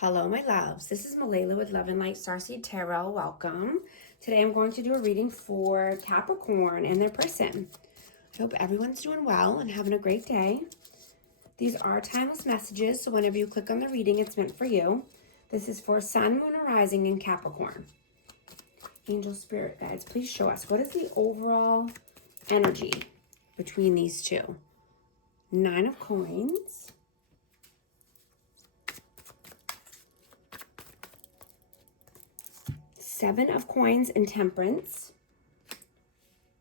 Hello, my loves. This is Malayla with Love and Light Starseed Tarot. Welcome. Today I'm going to do a reading for Capricorn and their person. I hope everyone's doing well and having a great day. These are timeless messages, so whenever you click on the reading, it's meant for you. This is for Sun, Moon, or Rising in Capricorn. Angel Spirit Guides, please show us. What is the overall energy between these two? 9 of Coins. Seven of Coins and Temperance.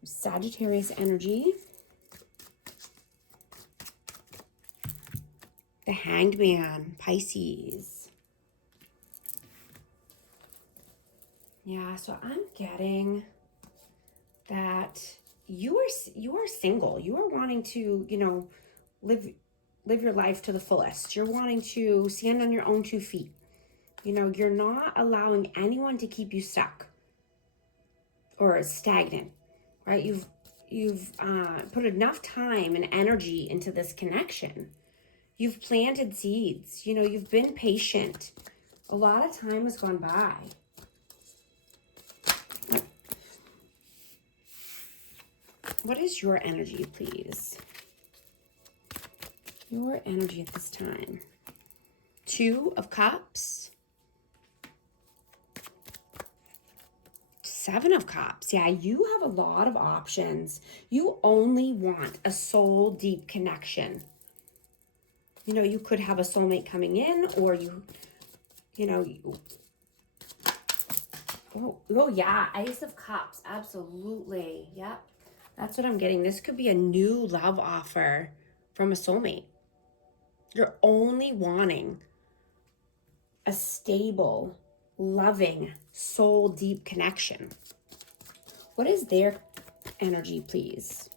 Sagittarius energy. The Hanged Man, Pisces. Yeah, so I'm getting that you are single. You are wanting to, live your life to the fullest. You're wanting to stand on your own 2 feet. You're not allowing anyone to keep you stuck or stagnant, right? You've put enough time and energy into this connection. You've planted seeds. You've been patient. A lot of time has gone by. What is your energy, please? Your energy at this time. 2 of Cups. 7 of Cups. Yeah, you have a lot of options. You only want a soul deep connection. You could have a soulmate coming in, or oh yeah, Ace of Cups. Absolutely. Yep. That's what I'm getting. This could be a new love offer from a soulmate. You're only wanting a stable, loving, soul deep connection. What is their energy, please?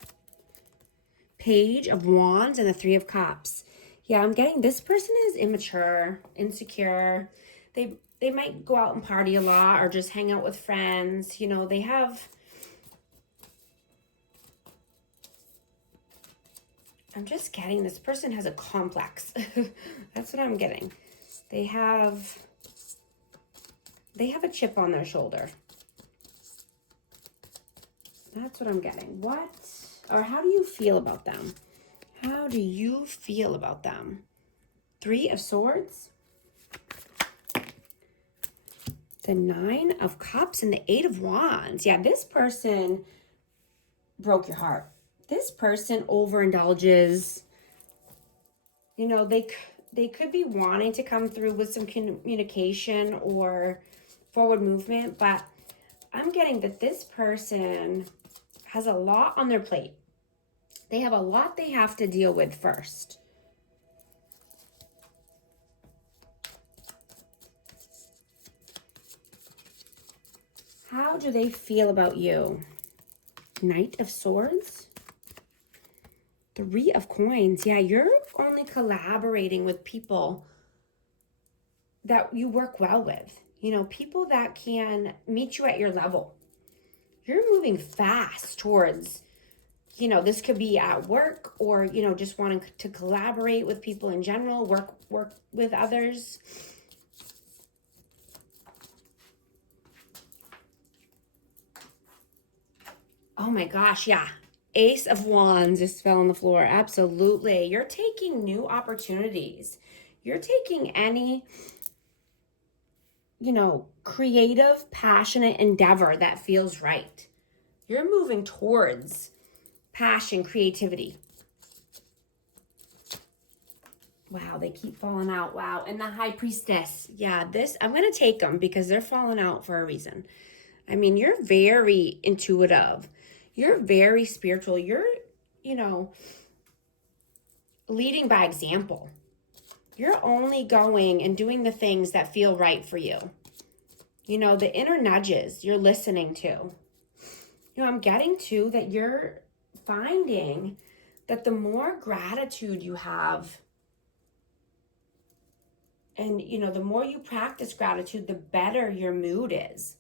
Page of Wands and the 3 of Cups. Yeah, I'm getting this person is immature, insecure. They might go out and party a lot or just hang out with friends. They have... I'm just getting this person has a complex. That's what I'm getting. They have a chip on their shoulder. That's what I'm getting. How do you feel about them? How do you feel about them? 3 of Swords. The 9 of Cups and the 8 of Wands. Yeah, this person broke your heart. This person overindulges. They could be wanting to come through with some communication or forward movement, but I'm getting that this person has a lot on their plate. They have a lot they have to deal with first. How do they feel about you? Knight of Swords. 3 of Coins. Yeah, you're only collaborating with people that you work well with. People that can meet you at your level. You're moving fast towards, this could be at work or, just wanting to collaborate with people in general, work with others. Oh my gosh, yeah. Ace of Wands just fell on the floor. Absolutely. You're taking new opportunities. You're taking any, creative, passionate endeavor that feels right. You're moving towards passion, creativity. Wow, they keep falling out. Wow. And the High Priestess. Yeah, I'm going to take them because they're falling out for a reason. I mean, you're very intuitive. You're very spiritual. You're, leading by example. You're only going and doing the things that feel right for you. The inner nudges you're listening to. I'm getting to that you're finding that the more gratitude you have and, the more you practice gratitude, the better your mood is.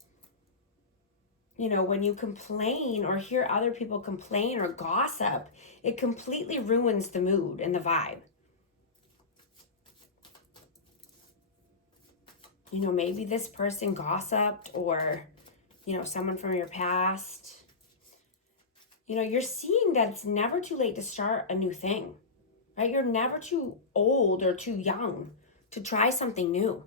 When you complain or hear other people complain or gossip, it completely ruins the mood and the vibe. You know, maybe this person gossiped, or, you know, someone from your past. You know, you're seeing that it's never too late to start a new thing, right? You're never too old or too young to try something new.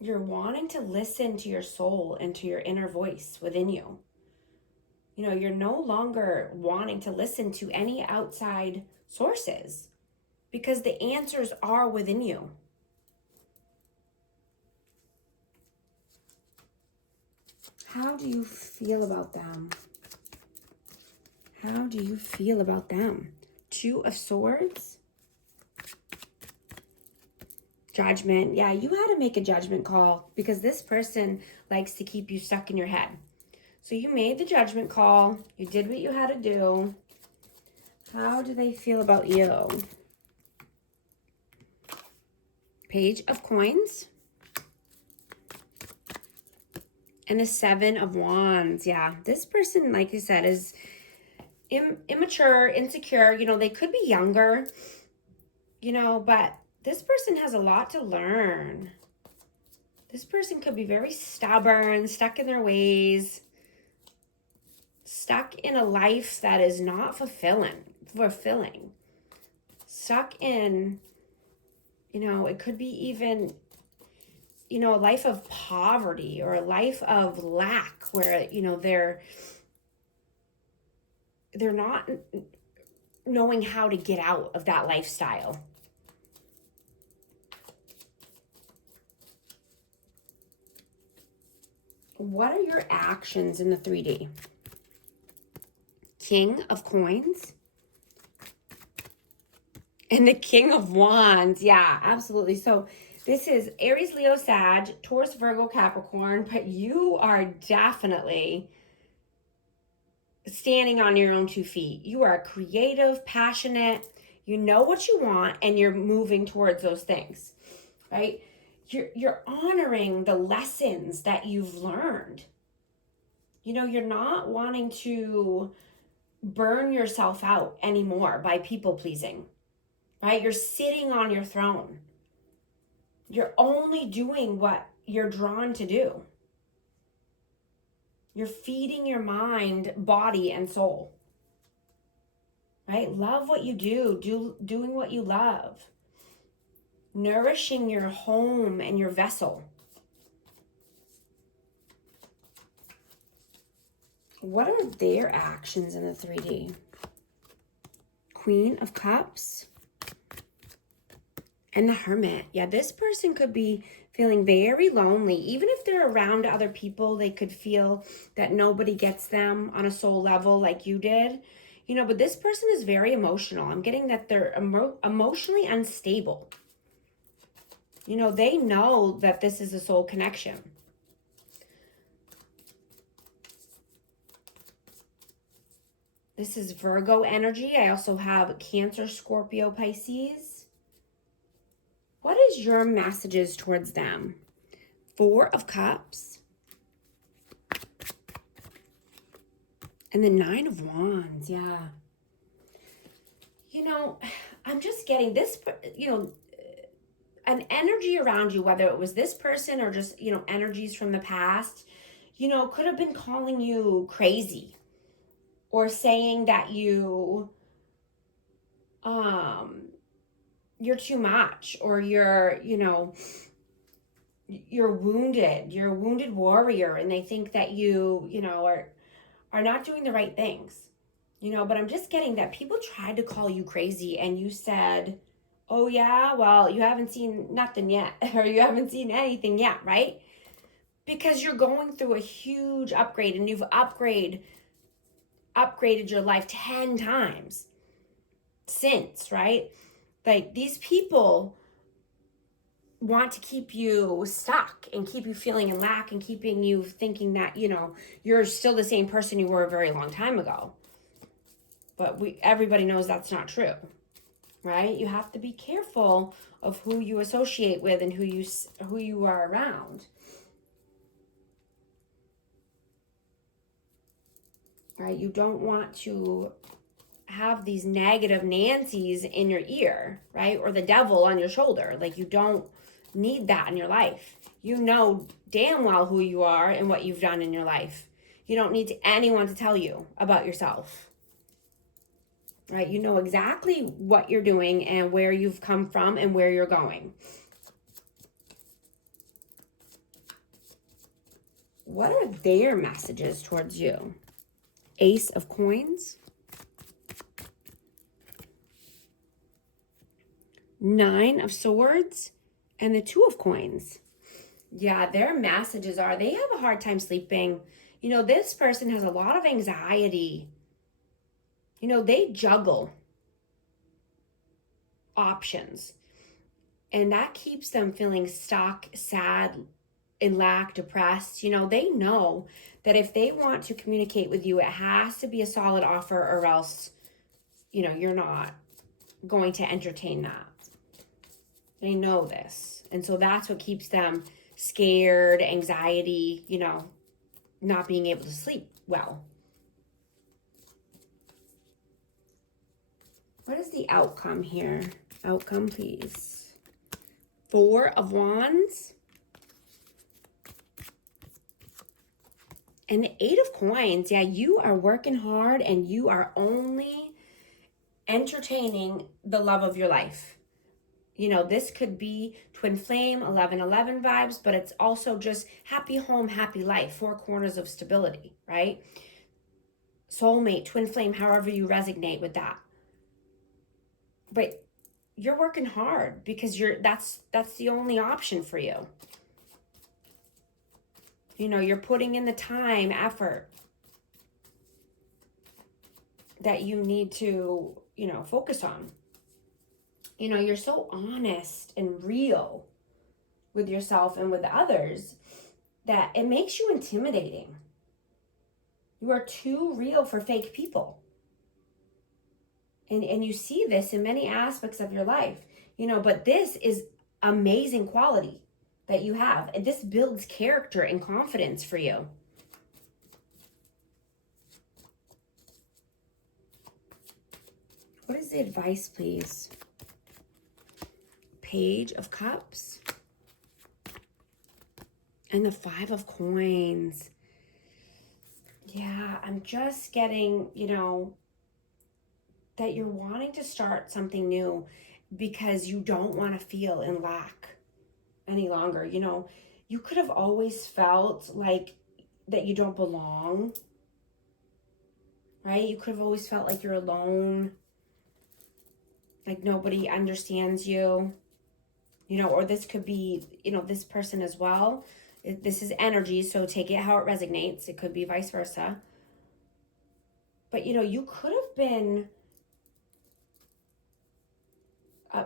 You're wanting to listen to your soul and to your inner voice within you. You know, you're no longer wanting to listen to any outside sources because the answers are within you. How do you feel about them? How do you feel about them? Two of Swords. Judgment. Yeah, you had to make a judgment call because this person likes to keep you stuck in your head. So you made the judgment call. You did what you had to do. How do they feel about you? Page of Coins. And the Seven of Wands. Yeah, this person, like I said, is immature, insecure. You know, they could be younger, you know, but this person has a lot to learn. This person could be very stubborn, stuck in their ways, stuck in a life that is not fulfilling. Stuck in, you know, it could be even, you know, a life of poverty or a life of lack where, you know, they're not knowing how to get out of that lifestyle. What are your actions in the 3D? King of Coins. And the King of Wands. Yeah, absolutely. So this is Aries, Leo, Sag, Taurus, Virgo, Capricorn. But you are definitely standing on your own 2 feet. You are creative, passionate. You know what you want, and you're moving towards those things, right? You're honoring the lessons that you've learned. You know, you're not wanting to burn yourself out anymore by people pleasing, right? You're sitting on your throne. You're only doing what you're drawn to do. You're feeding your mind, body, and soul, right? Love what you do, doing what you love. Nourishing your home and your vessel. What are their actions in the 3D? Queen of Cups and the Hermit. Yeah, this person could be feeling very lonely. Even if they're around other people, they could feel that nobody gets them on a soul level like you did. You know, but this person is very emotional. I'm getting that they're emotionally unstable. You know, they know that this is a soul connection. This is Virgo energy. I also have Cancer, Scorpio, Pisces. What is your messages towards them? 4 of Cups. And the 9 of Wands, yeah. You know, I'm just getting this, you know, an energy around you, whether it was this person or just, you know, energies from the past, you know, could have been calling you crazy or saying that you're too much, or you're, you know, you're wounded. You're a wounded warrior, and they think that you know, are not doing the right things. You know, but I'm just getting that people tried to call you crazy and you said, oh yeah, well, you haven't seen nothing yet, or you haven't seen anything yet, right? Because you're going through a huge upgrade, and you've upgraded your life 10 times since, right? Like, these people want to keep you stuck and keep you feeling in lack and keeping you thinking that, you know, you're still the same person you were a very long time ago. But everybody knows that's not true, right? You have to be careful of who you associate with and who you are around. Right? You don't want to have these negative Nancy's in your ear, right? Or the devil on your shoulder. Like, you don't need that in your life. You know damn well who you are and what you've done in your life. You don't need anyone to tell you about yourself, right? You know exactly what you're doing and where you've come from and where you're going. What are their messages towards you? Ace of Coins, Nine of Swords, and the Two of Coins. Yeah, their messages are they have a hard time sleeping. You know, this person has a lot of anxiety. You know, they juggle options, and that keeps them feeling stuck, sad, in lack, depressed. You know, they know that if they want to communicate with you, it has to be a solid offer, or else, you know, you're not going to entertain that. They know this. And so that's what keeps them scared, anxiety, you know, not being able to sleep well. What is the outcome here? Outcome, please. Four of Wands. And the Eight of Coins. Yeah, you are working hard and you are only entertaining the love of your life. You know, this could be twin flame, 11-11 vibes, but it's also just happy home, happy life, four corners of stability, right? Soulmate, twin flame, however you resonate with that. But you're working hard because that's the only option for you. You know, you're putting in the time, effort that you need to, you know, focus on. You know, you're so honest and real with yourself and with others that it makes you intimidating. You are too real for fake people. And you see this in many aspects of your life, you know, but this is amazing quality that you have. And this builds character and confidence for you. What is the advice, please? Page of Cups. And the Five of Coins. Yeah, I'm just getting, you know, that you're wanting to start something new because you don't want to feel in lack any longer. You know, you could have always felt like that you don't belong, right? You could have always felt like you're alone, like nobody understands you, you know, or this could be, you know, this person as well. This is energy, so take it how it resonates. It could be vice versa. But, you know, you could have been,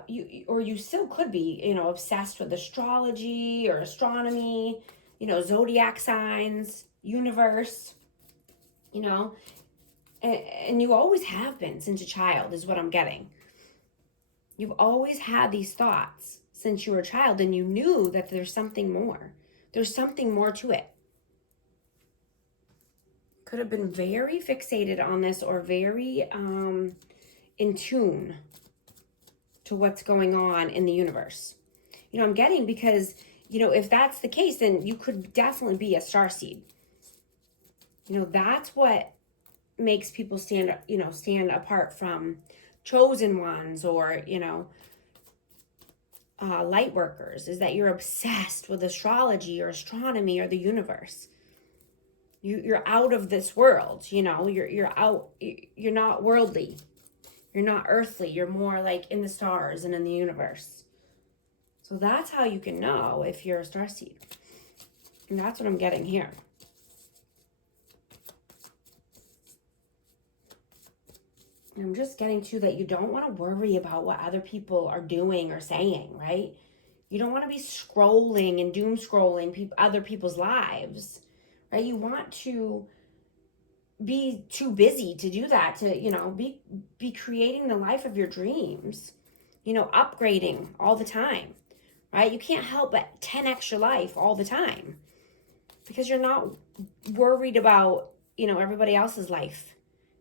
you still could be, you know, obsessed with astrology or astronomy, you know, zodiac signs, universe, you know, and you always have been since a child is what I'm getting. You've always had these thoughts since you were a child, and you knew that there's something more. There's something more to it. Could have been very fixated on this or very in tune to what's going on in the universe. You know, I'm getting because, you know, if that's the case, then you could definitely be a starseed. You know, that's what makes people stand apart from chosen ones or, you know, light workers, is that you're obsessed with astrology or astronomy or the universe. You're out of this world, you know, you're not worldly. You're not earthly. You're more like in the stars and in the universe. So that's how you can know if you're a starseed. And that's what I'm getting here. I'm just getting to that you don't want to worry about what other people are doing or saying, right? You don't want to be scrolling and doom scrolling other people's lives, right? You want to be too busy to do that, to, you know, be creating the life of your dreams, you know, upgrading all the time, right? You can't help but 10x your life all the time because you're not worried about, you know, everybody else's life.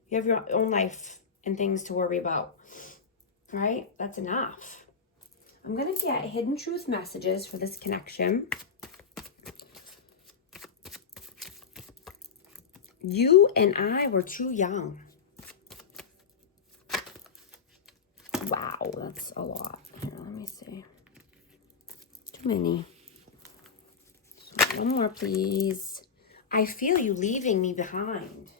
You have your own life and things to worry about, right? That's enough. I'm going to get hidden truth messages for this connection. You and I were too young. Wow, that's a lot. Here, let me see. Too many. So one more, please. I feel you leaving me behind.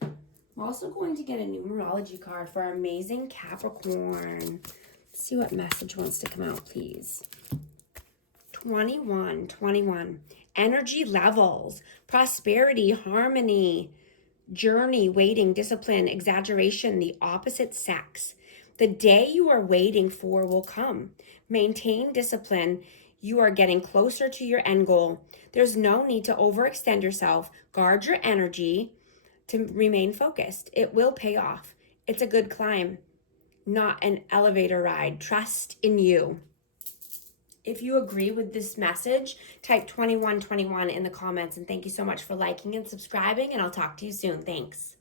I'm also going to get a numerology card for our amazing Capricorn. Let's see what message wants to come out, please. 21. Energy levels, prosperity, harmony, journey, waiting, discipline, exaggeration, the opposite sex. The day you are waiting for will come. Maintain discipline. You are getting closer to your end goal. There's no need to overextend yourself. Guard your energy to remain focused. It will pay off. It's a good climb, not an elevator ride. Trust in you. If you agree with this message, type 2121 in the comments. And thank you so much for liking and subscribing, and I'll talk to you soon. Thanks.